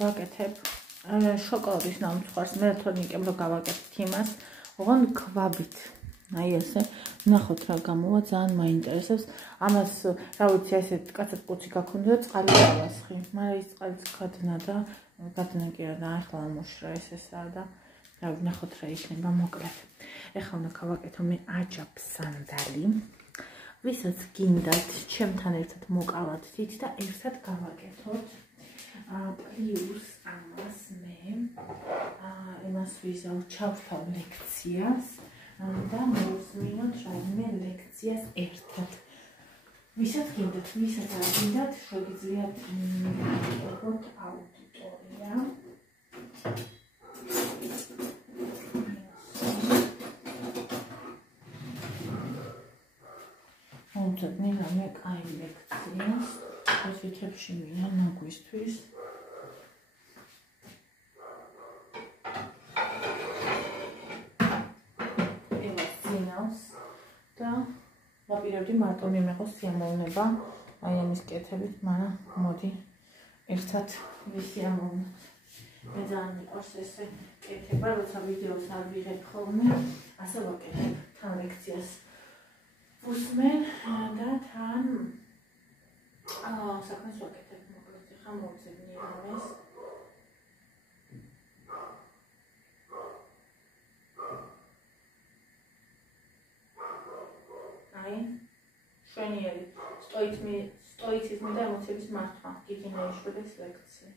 ვაკეთებ შოკოლადის ნამცხვარს, მე თორნიკემ რო გავაკეთეთ იმას, ოღონ ქვაბით. აი ესე, ნახოთ რა გამოვა, ძალიან მაინტერესებს. ამას, რა ვიცი, ესე კაცად პუცი გაქონდა და წყალი დავასხი. მაგრამ ის წყალიც გადნა კი არა და ახლა ამოშრა ესაა და რა ვნახოთ რა იქნება მოკლედ. ეხლა უნდა გავაკეთო მე აჯაბ სანდალი. ვისაც გინდათ ჩემთან ერთად მოკავათ თით და ერთად გავაკეთოთ. პლუს ამას მე იმას ვიზავ ჩავთავ ლექციას და მოვსმინოთ რაიმე ლექციას ერთად. ვისაც გინდათ, ვისაც არ გინდათ, შეგიძლიათ მიყოთ აუდიტორია. მომწონთ მე კაი ლექციას, ეს ვიტებში მინდა ნაგვისთვის. და ვაპირებდი მარტო მიმეღოს სიამოვნება აი ამის კეთებით, მაგრამ მოდი ერთად ვისიამოვნოთ. მე ძალიან მიყვარს ესე კეთება, როცა ვიდეოს არ ვიღებ ხოლმე, ასე ვაკეთებ თან ლექციას ვუსმენ და თან საქმეს ვაკეთებ. მოკლედ ხა მოვძებნი ამას. შვენიერი სტოიციზმი და ემოციების მართვა გიგინეიშვილის ლექცია.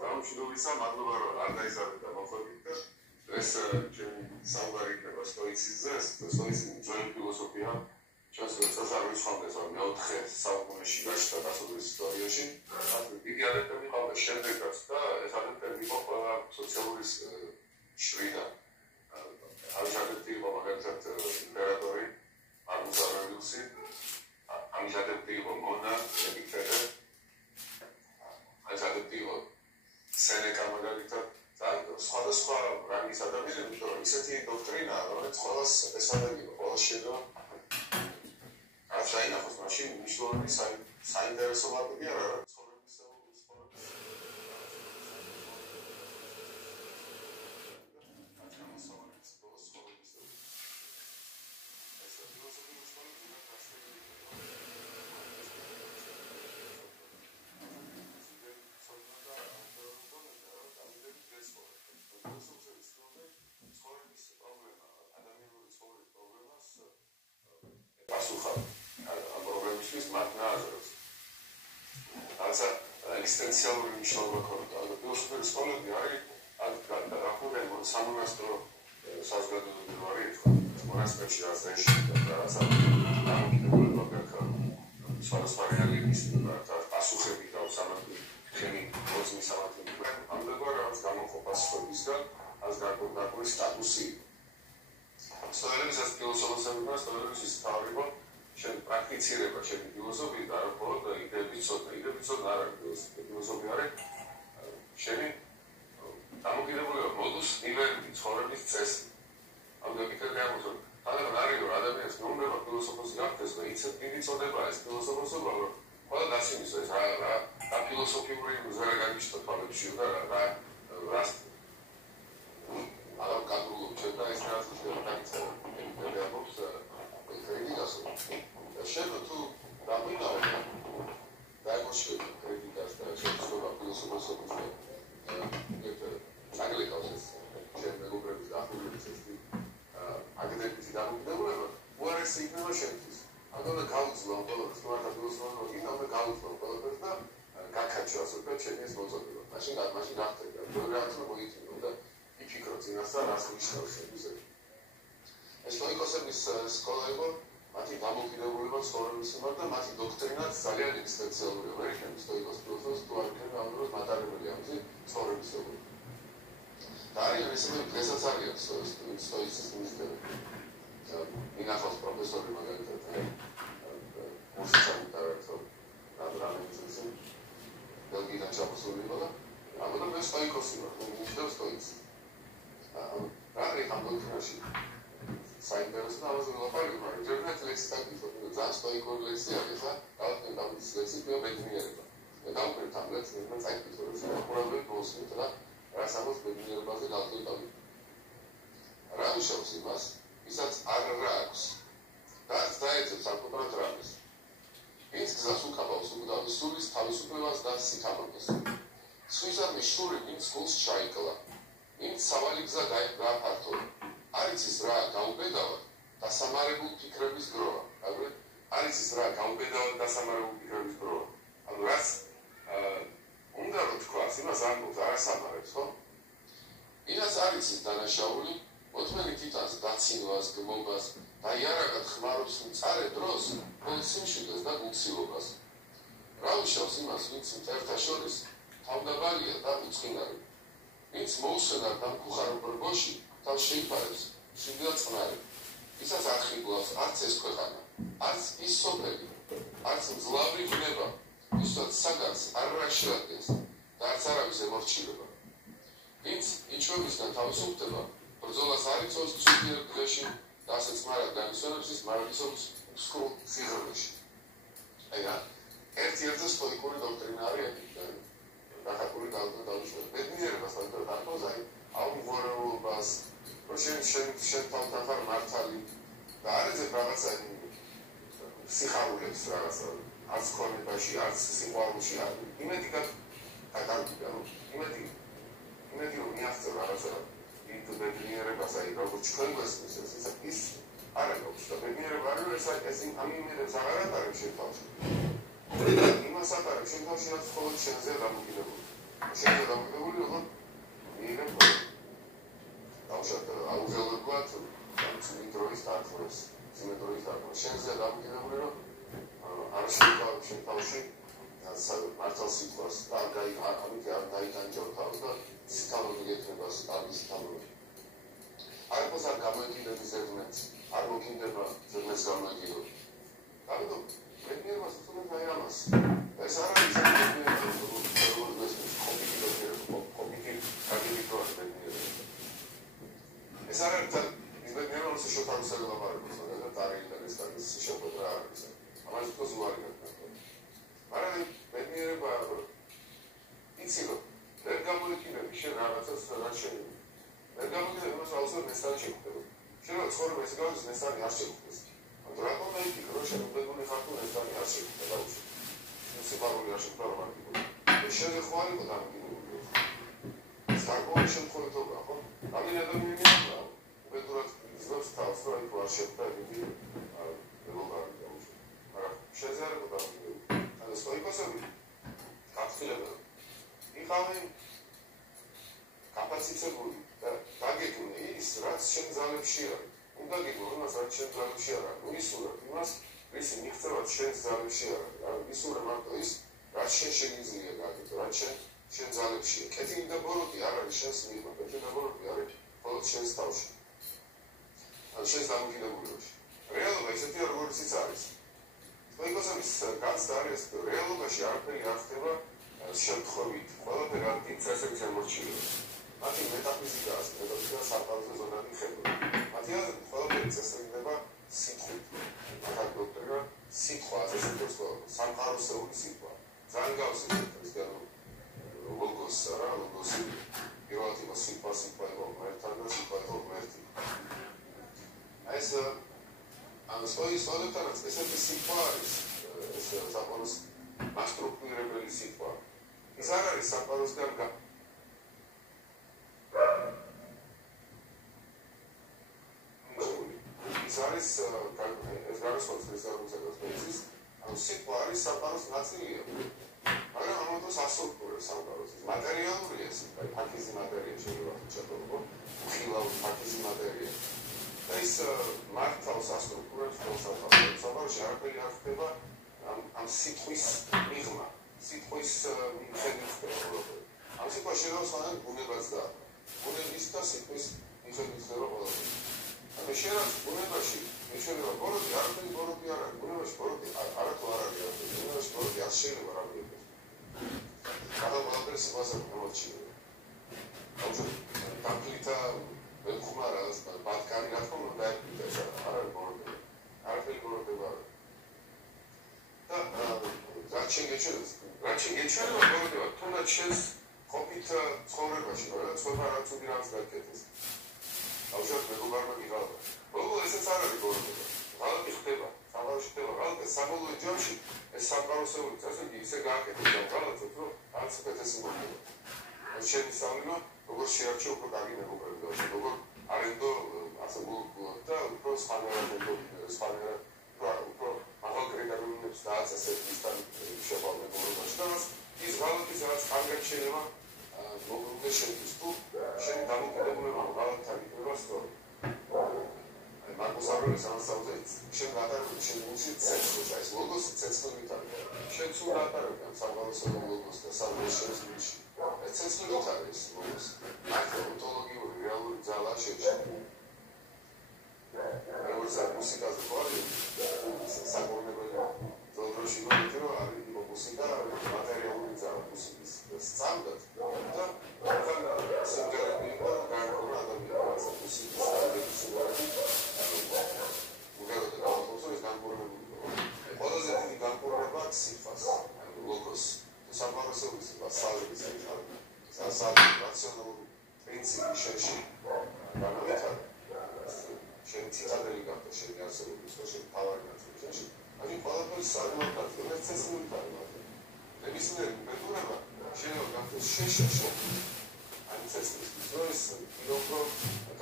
სამშვიდობისა, მადლობა რომ არ დაიზარდეთ და მოხვედით და ეს ჩემი საუბარი იქნება სტოიციზმზე. სტოიციზმი ძველი ფილოსოფია, ჩვენს როდესაც არ ვიცხავდეს მეოთხე საუკუნეში გაჩნდა დასავლეთის ისტორიაში. დიდი ადეპტები ყავდა შემდეგაც და ეს ადეპტები იყო ყველა სოციალური შვრიდან. ამის ადეპტი იყო მაგალითად იმპერატორი არგუსი, ამის ადეპტი იყო მონა, ეპიქტეტე, ამის ადეპტი იყო სენეკა მაგალითად და სხვადასხვა რანგის ადამიანები, რომ ისეთი დოქტრინაა, რომელიც ყველას ესადებია, ყველას შეძლო არ შეინახოს, მაშინ მნიშვნელოვანი საინტერესო ვარდია რა ცხოვრების ეკსტენსიური მნიშვნელობა ქონდა. ფილოსოფიის სკოლები არის აქ სამონასტრო საზოგადოებრივი არის მონასტერში ასენში და სამონასტრო სხვადასხვა რეალიის პასუხები და სამართლი ჩემი მოცმის სამართლი ამგვარ რაღაც გამოყოფას ხობისგან ას გარკვეული სტატუსი სწორედ ფილოსოფოსებმა თავრიბო შენ პრაქტიცირება შენი ფილოსოფიის და არა მხოლოდ იდეების ცოდნა არ არის ფილოსოფია არის შენი დამოკიდებულება მოდუს ნივერდი ცხოვრების წესი. ამგვარად გამოსულ მაგრამ არის რომ ადამიანს ნორმება ფილოსოფოსი გახდეს და დიდი წოდება ეს ფილოსოფოსობა რომ ყველა გასიმის ეს რა ფილოსოფიური მუზეა გაგიშტო თვალებში და რა აღარ გადაულობთ და ეს რაღაც შეიძლება გაგიცნო კრიტიკასო და შენ თუ დამინავ დაიმოშვიდე კრიტიკას და შეიძლება ფილოსოფოსობის საგლეკავს ეს შენ მეგობრების ახურების ეს აკადემიური დამოკიდებულება უარეს იქნება შენთვის. ამდენ გაუძლო բոլოს თუმცა ფილოსოფოსობა იქნება გაუძლო բոլოს და გაკაჩო ასე და შენი ეს მოწოდება. მაშინ გახდება პროგრამას მოიწინო და იფიქრო წინასწარ რას ნიშნავს ეს. ეს სტოიკოსების სკოლა იყო მათი დამოკიდებულება ცხოვრების მიმართ და მათი დოქტრინაც ძალიან ექსტენსიური იყო. ეს სტოიკოს ფილოსოფოს თუ არ იქნება ამბობს მატარებელი ამზე ცხოვრების როგორ. და არის ესეთი დღესაც არის სტოიციზმის ინახავს პროფესორი მაგალითად მოსწავლეთა რამენცის ბელგიიდან ჩამოსული იყო და ამიტომ ეს სტოიკოსი ვარ, მუშაობს სტოიციზმი. რა ამ დოქტრინაში საინტერესო და ამაზე ვლაპარაკობ, მაგრამ ერთ ლექსი დაგიწყო, ძალიან სტოიკური ლექსი არის, რა? დავთქვი ლექსი ბედნიერება. გამკვირთ ამ ლექციებმა წაიკითხულებს უყურებთ მოსმით და რას ამბობს ბედნიერებაზე გავწევთ. რა ნიშნავს იმას, ვისაც არ აქვს და დაეცებს საკუთარ დრამის. ვინც გზას უკავავს უგდავის სულის თავისუფლებას და სითამაშს. სვიზარმის შური ვინც გულს ჩაიკლა. ვინც სავალი გზა გააფართო. არის ის რა გაუბედავად დასამარებულ ფიქრების გროვა. არის ის რა გაუბედავად დასამარებულ ფიქრების გროვა. ანუ რაც უნდა რომ თქვას, იმას არ მოხდა, არ ასამარებს, ხო? ვინაც არის ის დანაშაული, მოთმენი თითას დაცინვას, გმობას და იარაღად ხმარობს მწარე დროს, მხოლოდ სიმშვიდეს და გულცილობას. რა უშავს იმას, ვინც მტერთა შორის თავდაბალია და უწყინარი. ვინც მოუსვენარ დამკუხარ ბრბოში, თავს შეიფარებს, შიგნით წყნარი. ვისაც არ ხიბლავს არც ეს ქვეყანა, არც ის სოფელი, არც მძლავრი ხდება, ვისაც საგანს არ შეადგენს და არც არავის ემორჩილება. ვინც იჩვევისგან თავისუფლდება, ბრძოლას არ იწვევს ცუდიერ დღეში და ასე წყნარად განისვენებს ის მარადისობის მსხვილ სიღრმეში. აი რა, ერთ-ერთი სტოიკური დოქტრინა არის დახატული დაუშვება. ბედნიერებას დაკავებს აი აუღურებლობას, რომ შენ თავთან მართალი და არ ეძებ რაღაცა სიხარულებს რაღაცა არც ქონებაში, არც სიყვარულში არ. იმედი რომ მიაღწევ რაღაცა იმ ბედნიერებას აი როგორც ჩვენ გვესმის ის არ აქვს და ბედნიერება არის ეს ამ იმედებს აღარ ატარებს შენ თავში. იმას ატარებს შენ თავში რაც მხოლოდ შენზე დამოკიდებული. შენზე დამოკიდებული როგორ მიიღებ დავშალ აუღელებლად სიმეტრიის დარწმუნებას. შენზე დამოკიდებული რომ არ შეგვიძლია შენ თავში მართალ სიტყვას და ამით არ დაიტანჯო თავს და სიტყვები გექნებას კარგი სიტყვები. არ იყოს არ გამოიგინებს ზედმეტს, არ მოგინდება ზედმეტს გამოიგინო. ამიტომ ბედნიერებას უწოდებთ აი ამას. ეს არ არის ბედნიერება, როგორც ეს არ არის ის ბედნიერება, რომ შეშოთავს აღლაბარებს და ტარიინდანის კარგის შეხვედრა არის. ამას თქოს უარი გაკეთებ. მაგრამ ბედნიერება იცი რომ ვერ გამოიგინები შენ რაღაცას რა შეიძლება. ვერ გამოიგინები იმას აუცილებლად მესტანი შეხვდება. შენ რა ცხოვრება ეს გაქვს მესტანი არ შეხვდეს. ანუ რატომ მეიქრო რომ შენ უბედური ხარ თუ მესტანი არ შეხვდება აუცილებლად. სიყვარული არ შეხვდება რომ არ გიგო. შენ ხო არ იყო დამოკიდებული. ეს გარკვეული შემთხვევებია ხო? ამინ ადამიანია უბედურად იზრავს თავს რომ იქ არ შეხვდა იგი შენზე არ იყო დამოკიდებული. ანუ სტოიკოსები გაფრთხილებენ. იყავენ კაპაციტებული და დაგეგმე ის, რაც შენ ძალებში არის. უნდა გიგო იმას, რაც შენ ძალებში არ არის. ისურვებ იმას, რის მიღწევად შენ ძალებში არ არის. ანუ ისურვებ მარტო ის, რაც შენ შეგიძლია გაკეთო, რაც შენ ძალებშია. კეთილი და ბოროტი არ არის შენს მიღმა, კეთილი და ბოროტი არის მხოლოდ შენს თავში. ან შენს დამოკიდებულებაში. რეალობა ისეთია, როგორც ის არის. სტოიკოსების განცდა არის, რეალობაში არაფერი არ ხდება შემთხვევით. ყველაფერი არ დიდ წესებს ემორჩილებს. მათი მეტაფიზიკაა საფარზე ზონადი ხედვა. მათი აზრით ყველაფერი წესდება სიტყვით. ახალ დოქტრინა სიტყვა ასე თქოს სამყაროსეული სიტყვა. ძალიან გავს ეს ლოგოს არა ლოგოსი. პირველად იყო სიტყვა იყო ერთად და სიტყვა იყო ერთი. ეს ანუ სწორედთანაც ესეთი სიტყვა არის ეს საფაროს მასტრუქტურირებელი სიტყვა. ის არ არის საფაროსგან ის არის ეს განსხვავების წარმოწმების ანუ სიტყვა არის საფაროს ნაწილია. მაგრამ ამათოს ასოქურებს საფაროს. მატერიალურია სიტყვა, ფაქიზი მატერია შეიძლება ჩატოლო. ხილავი ფაქიზი მატერია. ეს მართავს ასოქურებს საფაროს. საფაროში არაფერი არ ხდება ამ სიტყვის მიღმა. სიტყვის მიხედვით ხდება. ამ სიტყვა შეიძლება ბუნებაც და ბუნების და სიტყვის მიხედვით ხდება ყველაფერი. ანუ შეიძლება ბუნებაში შეიძლება ბოროტი არაფერი ბოროტი არ არის. ბუნებაში ბოროტი არათუ არ არის. ბუნებაში ბოროტი არ შეიძლება რა ვიყოს. ყველაფერი სიტყვას ემორჩილება. აუჩო დამკლიტა ვეხმარა ბატკარი რა თქმა უნდა დაერქვით ეს არ არის ბოროტი. არაფერი ბოროტი არ არის. და რაც შეგეჩვენეს რაც შეგვეჩვენება გორდება თუნდაც შენს ყოფით ცხოვრებაში რა სხვა რაც უდი რაც გაკეთეს აუცილებლად მეგობარმა გიღალდა ბოლო ესეც არ არის გორდება ღალატი ხდება სამყარო ხდება ღალატი საბოლოო ჯამში ეს სამყაროსეული წესები ისე გააკეთეს და ღალატს რომ არც უკეთესი მოხდება ეს შეგვისწავლება როგორ შეარჩიო უფრო კარგი მეგობრები და როგორ არენდო ასებულ და უფრო სხვანაირად უფრო ახალ კრიტერიუმებს დააწესებს ისთან შეფალ მეგობრობაში და ის ღალატის რაც კარგად შეიძლება მოგრუდეს შენთვის თუ შენი დამოკიდებულება ღალატთან იქნება სწორი Marcus Aurelius says, "Shall not have shall music sense as logos sensible shall soon not have some also logos the salvation which sensible logos ontology or real zalashech was a music as the body sabornebele dobroshino mitro ari musica material za music standard da singarebinda gankorada music ყველაზე დიდი განკურნება სიფას ლოგოს სამყაროსების სასალების რაციონალური პრინციპი შენში განავითარა შენ ციტადელი გახდა შენი არსებობის შენ თავარი ნაწილში აი ყველაფერი საგმართად ეს წესული თარიღია ნებისმიერი მეთურება შეიძლება გახდეს შეშაშო აი წესის დროს იოგო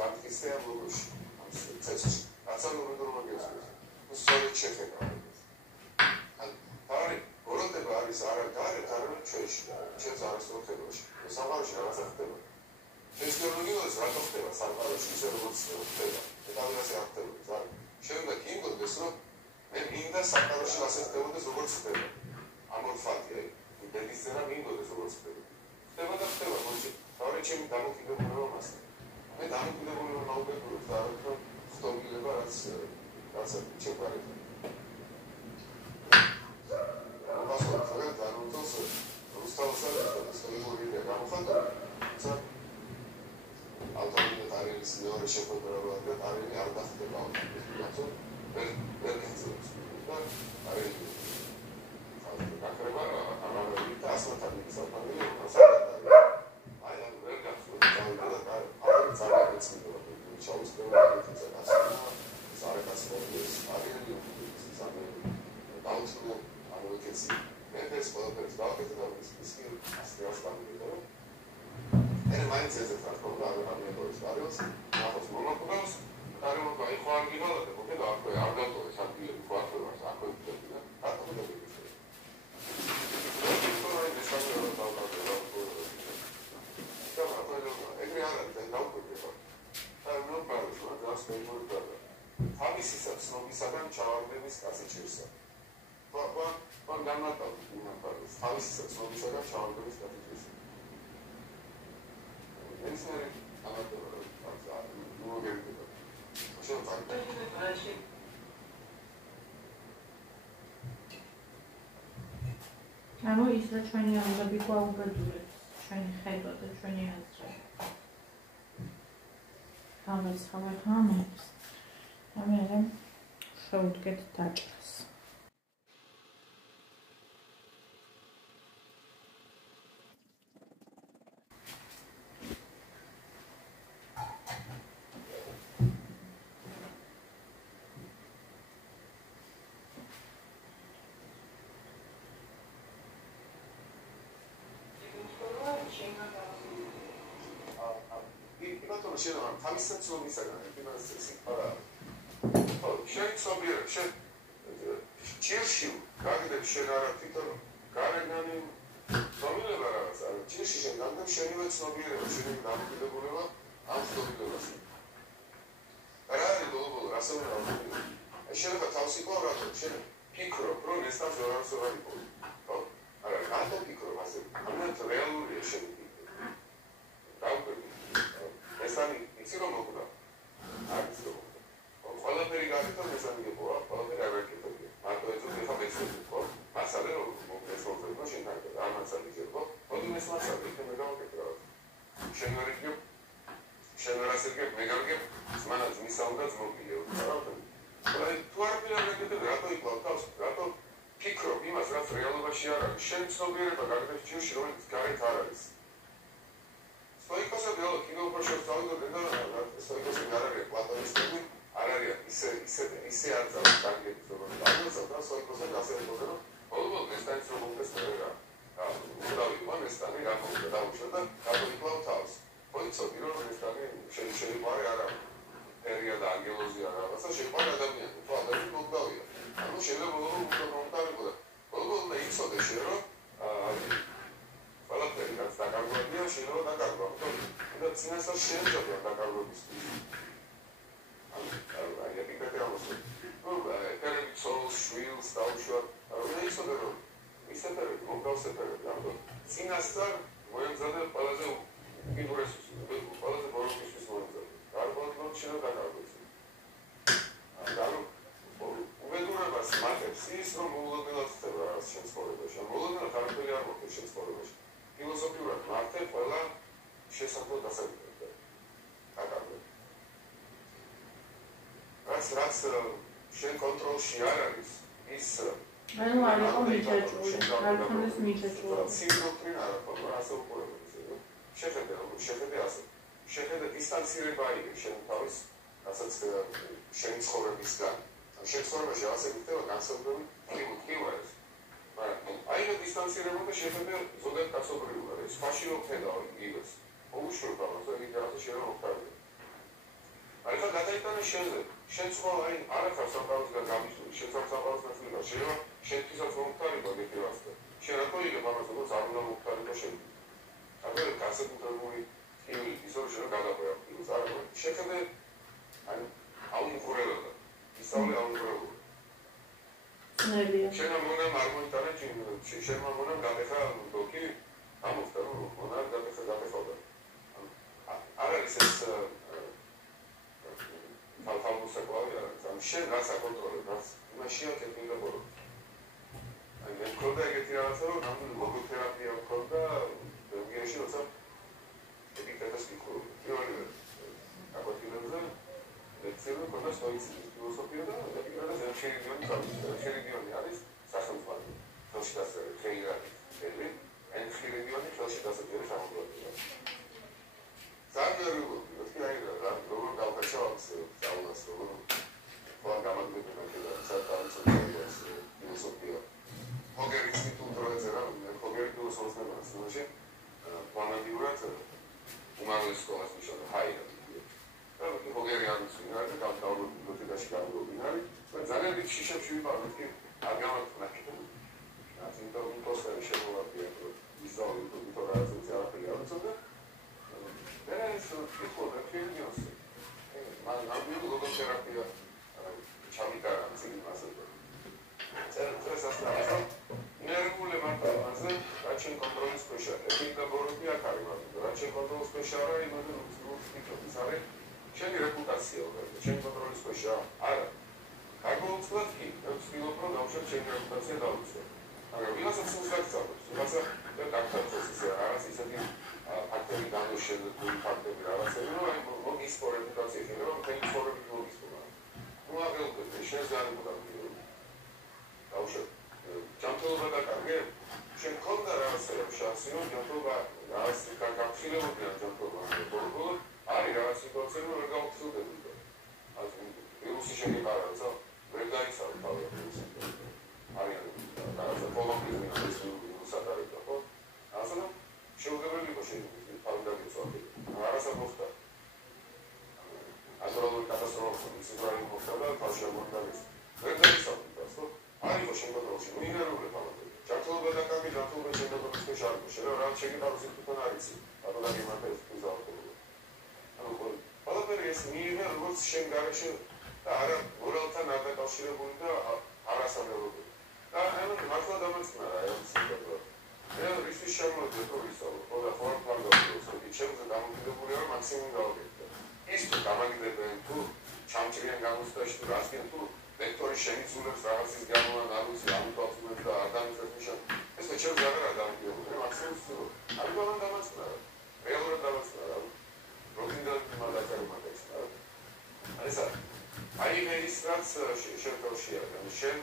გამკისია ლოგოში ამ წესში აცალური ნორმალია სწორედ შეხედა არის გოროდება არის არა გარეთ არა ჩვენში ჩვენს არასწორებაში სამყაროში რაღაცა ხდება ეს გეოლოგიას რატო ხდება სამყაროში ისე როგორც ხდება ეს არ ხდება შემდეგ იმგონდეს რომ მე მინდა სამყაროში ასე ხდებოდეს როგორც ხდება ამორ ფაქტია იმედის ზერა მინდოდეს როგორც ხდება და ხდება მოიჭი თავი ჩემი დამოკიდებულება მასზე მე დამოკიდებულება მაუგებურებ და რა ხტომილება რაც შეგვარება ანუ ის რა ჩვენი ამბები გვაუბედურებს, ჩვენი ხედვა და ჩვენი აზრი. გამეცხოვეთ ამებს. ამერე შევუდგეთ დაჭრას. შეიძლება თავისაც რომ ისაგან ფინანსის არა შენ ჭირში გაგდებ შენ არა თვითონ გარეგანი ცნობილება რაღაც არა ჭირში შენ გაგდებ შენივე ცნობილება შენი დამოკიდებულება ამ ცნობილებას არა არის ბოლო რასაუბრია შეიძლება თავსი ყოვრატო შენ ფიქრობ რომ ეს თავს რა არის ხო არა რატო ფიქრობ ასე ამათ რეალურია შენ ესანი იცი რომ მოგდა არის რომ ყველაფერი გააკეთა ესანი გიყოა ყველაფერი არ ეკეთებია მარტო ეს ხა მეცნობი ხო მასალე რომ მოგდეს რომ შენ გააკეთა ამასალი გიყო ოდი მესმასალი მე გავაკეთე შენ ვერიგებ შენ რასერგებ მე გავაკეთე ზმანაც მისაუნდაც მოგილიო რა თუ არ მიანაკეთებ რატო იყვავ თავს რატო ფიქრობ იმას, რაც რეალობაში არ არის. შენ ცნობიერება გაგდებს ჯიში, რომელიც გარეთ არ არის. Stoikosები όλო კინო პროექტს დავიწყდნენ და Stoikosები არ არის პლატონისტები, არ არის ისე არ ძავს კარგების როგორც აღნიშნავ და Stoikosები ასევე ხდება, რომ მესტანის რომ მოხდეს რა. ურავი მესტანი რა მოხდა დაუშვა და გამოიკლავ თავს. მოიცოდი რომ მესტანი შეიძლება არა ერია და ანგელოზი არა, რაცა შეიძლება ადამიანი, თუ ადამიანი მოგდავია. ანუ შეიძლება რომ მომდარიყო და ბოლომდე იცოდე შე რომ ყველაფერი რაც დაკარგვებია შეიძლება დაკარგვა. და წინასწარ შეიძლება დაკარგვებისთვის. ანუ აი ეკეთე ამას. პერები ცოლს, შვილს დაუშვა. რა იცოდე რომ ისეთები მოგავსებერები. ანუ წინასწარ მოემზადე ყველაზე უპირველეს ყველაზე ბოლომისთვის მოემზადე. გარკვეულად შეიძლება დაკარგვდეს. ანუ უბედურებას მატებს ის რომ მოულოდნელად ხდება რაღაც შენ ცხოვრებაში. მოულოდნელად არაფერი არ მოხდება შენ ცხოვრებაში. ფილოსოფიურად მარტე ყველა შესაძლო დასაკვირვებლად. დაკარგვება. რაც შენ კონტროლში არ არის, ის ანუ არ იყო მიჯაჭვული, არ ქონდეს მიჯაჭვული. სინდრომი არ აქვს, ასე უყურებელს. შეხედე ასე. შეხედე დისტანცირება აიღე შენ თავის, რასაც შენი ცხოვრებისგან. შენ ცხოვრებაში ასე ხდება განსხვავებული კლიმატი არის. მაგრამ აიღე დისტანცირება და შეხედე ზოგადად კაცობრიურად. ეს ფაში რო ხედავ იგივეს. მოუშვება, რომ ის რაღაცა შეიძლება მოხდეს. აი ხა გადაიტანე შენზე. შენ სხვა აი არაფერს სამყაროსგან გამიშლი, შენ სამყაროსგან შეიძლება შეიძლება შენ თვითონ მომხდარიყო გეტყვასა. შენ რატო იღებ ამას, როგორც არ უნდა მომხდარიყო შენ. აბა განსაკუთრებული ის რომ შენ გადაყვება. ის არ შეხედე აი აუმღვრელობა. ისწავლე აუმღვრელობა. ნებია. შენ ამონა მარმონიტარე შენ ამონა გადახა დოკი ამოხდა რომ მონა გადახა. არ არის ეს თავმოსაკლავი არის. ანუ შენ რაც აკონტროლებ, რაც იმაშია ტექნიკა ბორო. აი მე მქონდა ეგეთი რაღაცა, რომ ამ ლოგოთერაპია მქონდა ბელგიაში, როცა ეკითებას ვიქორო. პირველი აკონტროლებზე ლექციები მქონდა სტოიციზმის ფილოსოფია და ეკითებას ელჩერიდიონი გავიდა. ელჩერიდიონი არის სახელმწიფო. ხელში დასწრები ხეირადი. ელჩერიდიონი ხელში დასწრები სახელმწიფო. ზაგერუ როგორ გავკაშავთ საუბარს როგორ ყველამ გამაგრებული და საერთოდ ფილოსოფია მოგერი ინსტიტუტზე რა მოგერი ფილოსოფია მასში პლანადიურად უმაღლეს სკოლას მიშალა ჰაირი და მოგერი არის ვინარი და გავდავრებულობაში გავდობინარი და ძალიან დიდ შიშებში ვიყავით კი არ გამართნაკი ასე რომ პოსტერი შემოვარდია რომ ისწავლე თვითონ რაღაცა არაფერი არ უწოდა ეს იყო ფილმიოს მაგრამ ლოგოთერაპია ჩამიტარა ციგნაზე წერს ასწავლა ნერვული მარტივაზე რაჩენ კონტროლის ქვეშა ეთიკა ბოროტი აქ არის მაგრამ რაჩენ კონტროლის ქვეშა არა იმაზე ის არის შენი რეპუტაცია უბრალოდ შენ კონტროლის ქვეშა არა გარკვეულწილად კი ვცდილობ რომ დავუშვებ შენი რეპუტაცია დავუშვებ მაგრამ ვიღაცაც უზგაცავს ვიღაცა დაქტარებს ისე რაღაც ისეთი ფაქტები განუშენებული ფაქტები რაღაცები რომ აი ლოგის რეპუტაცია შეიძლება რომ თქვენი ცხოვრების ლოგის პრობლემა. ნუ აღელვებდი შენ ზარებოდა დავუშვებ ჯანმრთელობა დაკარგე შენ ქონდა რაღაცა შანსი რომ ჯანმრთელობა რაღაც გაგახსნებოდი ჯანმრთელობა ბოლო არის რაღაც სიტუაცია რომ ვერ გავხსოვდებოდი. ასე ვირუსი შეგეყარაცა ვერ დაიცავ თავი ვირუსი. არის რაღაცა პოლონიზმი არის ვირუსად არის და ხო ასე რომ შეუძლებელი იყო შეიძლება თავდაგეცვალე. რაღაცა მოხდა. აზროვნული კატასტროფა ისრაელი მოხდა და თავში ამოიტანეს. ვერ დაიცავდი და ხო? არის შემოგვიყვანოს მინერალური ფაქტორი. ჯანმრთელობა დაკარგი ჯანმრთელობა შემოგვიყვანოს შეშარდა. შეიძლება რა შეგეყაროს თვითონ არის. აბა გიმართებს თვითონ. ანუ ყველაფერი ეს მიიღე როგორც შენ გარეშე და არა მორალთან არ დაკავშირებული და არასამეურნეობი. და ანუ მართლა დამარცხნა რა ეს სიტყვა. მე რის შემოდი რომ ისწავლო ყველა ფორმალურად ის ჩემზე დამოკიდებული რომ მაქსიმუმ გავაკეთე. ის თუ გამაგდებენ თუ ჩამჭრიან გამოსტაში თუ რასკენ თუ ვექტორი შემიცულებს რაღაცის გამოვან არუსი ამიტომაც და ადამიანის ნიშან ეს ჩემზე არა დამოკიდებული მაქსიმუმ სულ არ გავან დამარცხნა რეალურად დამარცხნა პროგრამიდან მაგაცა აი მე ის რაც შეფერშია შენ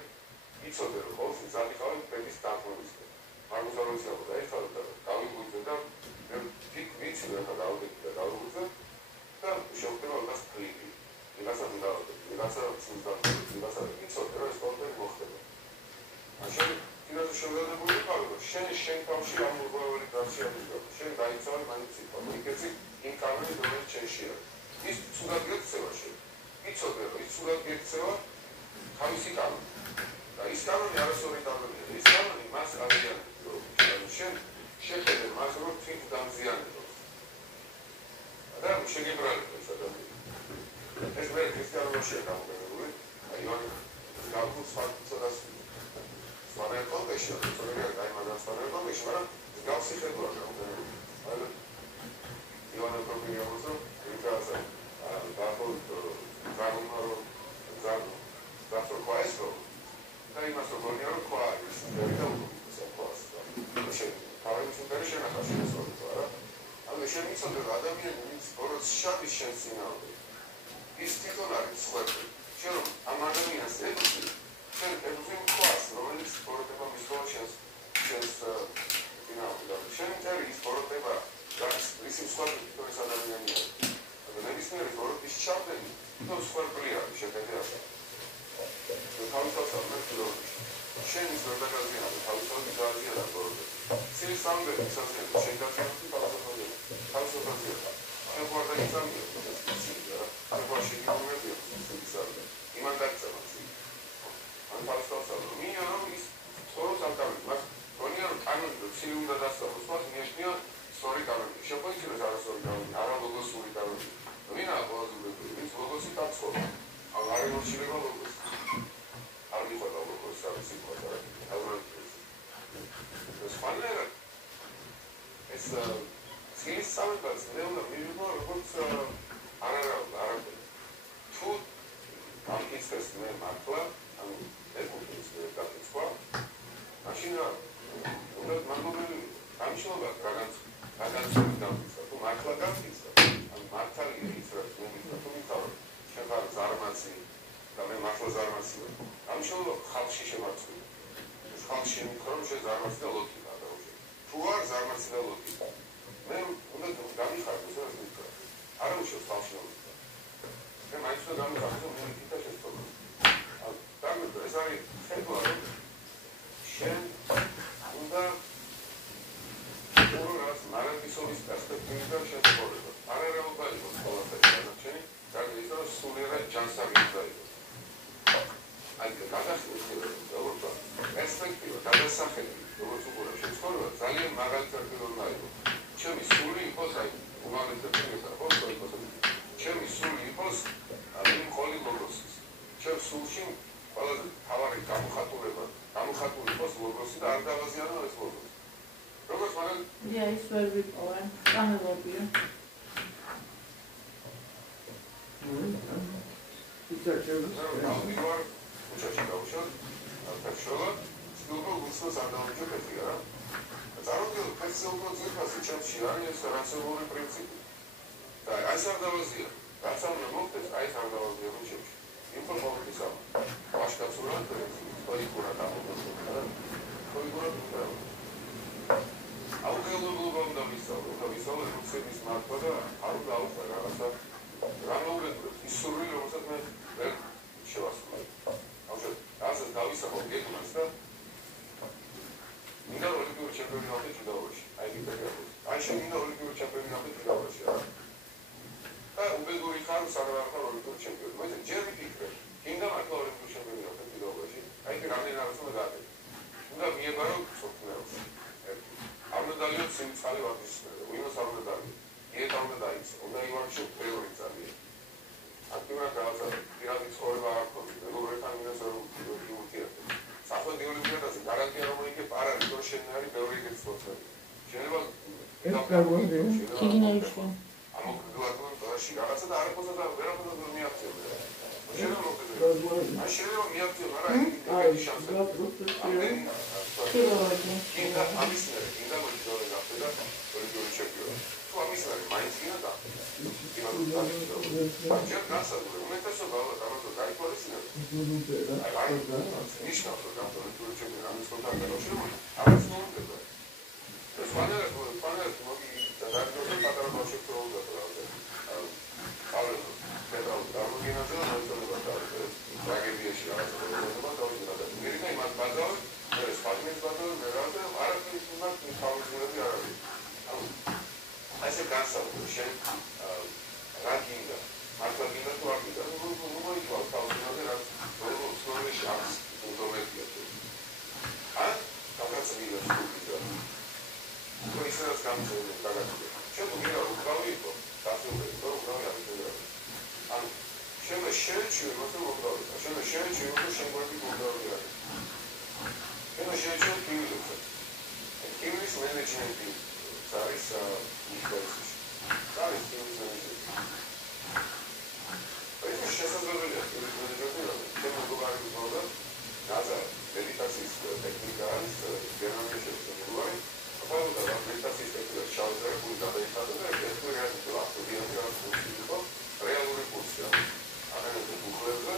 იცოდე რომ ყოველთვის ზადიყავი ფების დათმობისკენ. მაგუზაროიც აქვს დაიხალა და გავიგუძე და მე ვიცი რა დავდექი და გავიგუძე და შევხვდება მას ფლიკი. ვიღაცა დავდექი, ვიღაცა სულდანი, ვიღაცა იცოდე რომ ეს კონტენტი მოხდება. მაშინ კიდევ შევხედებული ვიყავ რომ შენ თავში ამ მოგვარული გასიამბება. შენ დაიცავი მაინც იყო. იქეცი იმ კანონის რომელიც შენშია. ის ცუდად გექცევა შენ. იცოდე რომ ის ცუდად გექცევა თავისი კანონი. და ის კანონი არასორი კანონია. ის კანონი მას აღიარებს. შენ შეხედე მას რომ თვით დამზიანებს. და შეგებრალებს ეს ადამიანი. ეს მე ქრისტიანობაშია გამოყენებული. აი იოანე გალგუს ფაქტსაც სვანერ კონტექსტში, სწორედ აი მაგას სვანერ კონტექსტში, მაგრამ გავსი ხედვა გამოყენებული. აი იოანე პროფილიოსო იქაცა Завтра поездку, да и нас угодно кварис, это вопрос. Вообще, парень интересен, а что это такое? А еще не знаю, адамиен спорт шаги шансинал. Истинно сход. Чем амадамиен следует? Чем это класс, но он спорт это мисло шанс финал. Чем это спорт это? Да, если сход, то есть адамиен нет. Но если спорт из чапли, то сход приятно, что это. თავისთავად ამერკილოდი. შენ ის ვერ დაგაზიანებ, თავისთავად გააზიანებ ბოროტე. სილის სამბები ისაზიანებ, შენ გაგაზიანებ თავისთავად. თავისთავად. შენ ყურდა ისამბები. შენ ყურში გიმომებია ისაზიანებ. იმან დაგწევა. ან თავისთავად მინიო რომ ის სწორად ამთავრებს. მას გონია რომ კანონი რო ცილი უნდა დასწავლოს, მას მიაშნია სწორი კანონი. შეფოიცინოს არასწორი კანონი, არა ლოგოსური კანონი. ვინა ყველაზე უბრალოდ ის ლოგოსი დაწყობა. ან არ იმოჩილება ლოგოსი. Армия подала сам ситуация. Das Fallera ist viel Sammelplatz. Nehmen wir nur kurz Arab. Tut am Kitzfest mehr Makler, am Elbukins mehr Kapitzwa. Maschine und man nur am Schloss ganz du Makler ganz ist. Am Makler ist das nicht so mit Tau. Ich habe Zarmazi და მე მართლა ზარმაცი ვარ. ამ შემდგომ ხალხში შემარცხული. ეს ხალხში მიქრომ ზარმაცი და ლოთი გადავშე. თუ არ ზარმაცი და ლოთი. მე უნდა გამიხარდო ეს მიქრა. არ უშო ხალხში ლოთი. მე მაინც და გამიხარდო მე თვითონ შეწყობა. და მე ეს არის ხედვა რომ შენ უნდა ორას მარადისობის პერსპექტივიდან შეწყობა. არა რაობა იყოს ყველაფერი განაჩენი და ის რომ სულიერად ჯანსაღი დაიყო. Ai გადასახება, პერსპექტივა, გადასახები, როგორც უყურებ შეცდომა, ძალიან მაგალითად უნდა იყოს. ჩემი სული იყოს, აი, უმაღლესობისა, ხო, იყოს. ჩემი სული იყოს, აი, ხოლი ლოგოსის. ჩემ სულში ყველაზე თავარი გამოხატული იყოს ლოგოსი და არ დავაზიანო ეს ლოგოსი. როგორც მაგალ ის ვერ ვიპოვე, კანონებია. Uçaşı kavuşan, taşıyorlar. Sıkılma olursa sandalcı katıyor. Zarokil, kaçsılma zırhası çatışılarını sarasılığını принципы. Так, ай сардавазия. Так сам не мог, ай сардавазия учишь. Информовали сам. Вашка цура, твои кура там. Твои кура там. А у кого был вам написал? Написал, что все не смартфона, а у кого фотография. Рано и суррили, вот это мы შევასრულე. ახლა ასე დავისახო გეგმას და მინდა ოლიმპიური ჩემპიონატი ჩიდაოში. აი გიტაკებს. აი შემინდა ოლიმპიური ჩემპიონატი ჩიდაოში. და უბედური ხარ საგარეო ოლიმპიური ჩემპიონი. მე ჯერ ვიფიქრე, მინდა მართლა ოლიმპიური ჩემპიონატი ჩიდაოში. აი რამდენი რაღაცა გადადი. უნდა მიებარო სოფლებს. არ უნდა დაიწყო სიმწარე ვარდის. ვინოს არ უნდა დაიწყო. იეტა უნდა დაიწყო. უნდა ივარჩიო პერიოდი ძალიან. Activa casa, tirati fuori barco, devo recanire solo un tiro. Safo di Olimpiada, si garantia non che para riconoscere per ore che sposta. Ce ne va. Chi ne esce? Amo due conto da scigara, se da cosa da vera cosa dormia a te. Ce ne lo vedo. Ma ce ne lo mia te, ma rai di chance. Chi da amisere, chi da vuoi dire da te, per il tuo cerchio. Tu ami ისე მაინც გინდა და ბაჭერ გასაგრე უმეტესობა ალბათ გაიქორისინებს აი ნიშნავს რომ გამორჩეული ჩემი ამის კონტაქტი განსხვავებული ამას მოუწევდა ეს პანელს მოგი და დაგდოზე პატარა ბავშვი პროუდა ალო პედალ გამოგინაძა მოიწონება ტრაგედიაში რაღაცა მოიწონება დავიწყდა და მერე იმას ბაზავი მე სპარტმენს ბაზავი მე რაღაცა არაფრის უნდა მთავრობები არ არის აი ეს განსხვავებული შენ რა გინდა მართლა გინდა თუ არ გინდა მოიწვა თავზე რა სკოლაში აქვს უნდომებია ან რაღაცა გინდა სკოლიდან თუ ისედაც გამწევი დაგაჩვენე შენ თუ გინდა უკრავი იყო დაწევი იყო უკრავი არ გინდა ან შენ შეეჩვი მოთო უკრავი შენ შეეჩვი უფრო შემოგვიდი უკრავი არის შენ შეეჩვი კივილის მენეჯმენტი არის ინფორმაცია არის ინფორმაცია ეს შესაძლებელია ჩვენ მოგარი გქონდა ნაზა მედიტაციის ტექნიკა არის გერმანიაში შემოგვარი ახლა მედიტაციის ტექნიკა შევძლებულ გადაიხადა და ეს რეალურად ახლა რეალური კურსია აღარ უხლებზე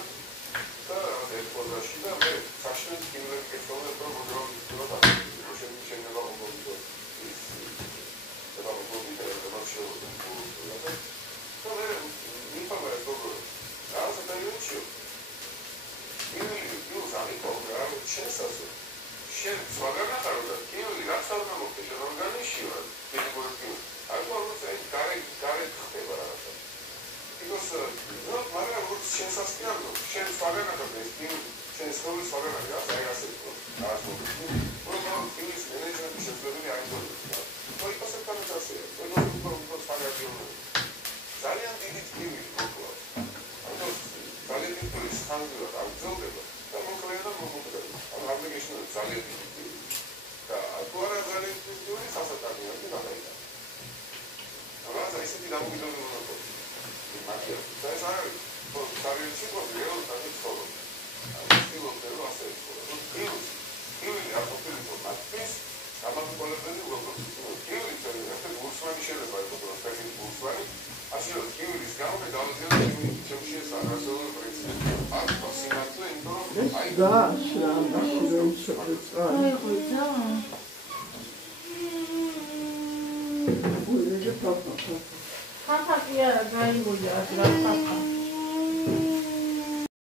და ექსპოზიციაში და მე საშუალო კინოლოგიის ექსპოზიცია პროგრამის შენება მოგონდა ის და მოგონდა და შეუძლია და მე ინფორმაცია გქონდა раз это YouTube. Или программу честно. Шен свагана харуда. Киевли растарна мокте шен организирует. Переборки. А вот это каре хтебарата. Because ну мара вот шен состоянно. Шен свагана харуда. Шен скоро свагана я заясетко. А что? Программа киевли менеджмент шен зробили айдол. Той посекано тасе. Той просто свагана. ძალიან დიდი ტკივილი მოყვა. ძალიან დიდი სხანძრა აღწევდება და მოკლედა მომუქდება. ამ აპლიკეიშნը ძალიან დიდი და აკუარა ძალიან დიდი სასატანია და დაიწყო. რა ისეთი დამოკიდებული უნდა იყოს. მაგია. და ეს არის პოსტარიში პრობლემა დაიწყო. აი ფილოსოფია ასე იყო. ფილი აპოფილი ფორმატის ამათ პოლიტიკები უბრალოდ ფილი ეს გულსვანი შეიძლება იყოს პროსპექტი გულსვანი Așa, kiulis gaune dalzione ce uscì sarasolo prezzi. Ah, passimato in pro. Ai da, shamba, shamba. Ai, coisa. Ui, papa. Papa que era gai, olha, era papa.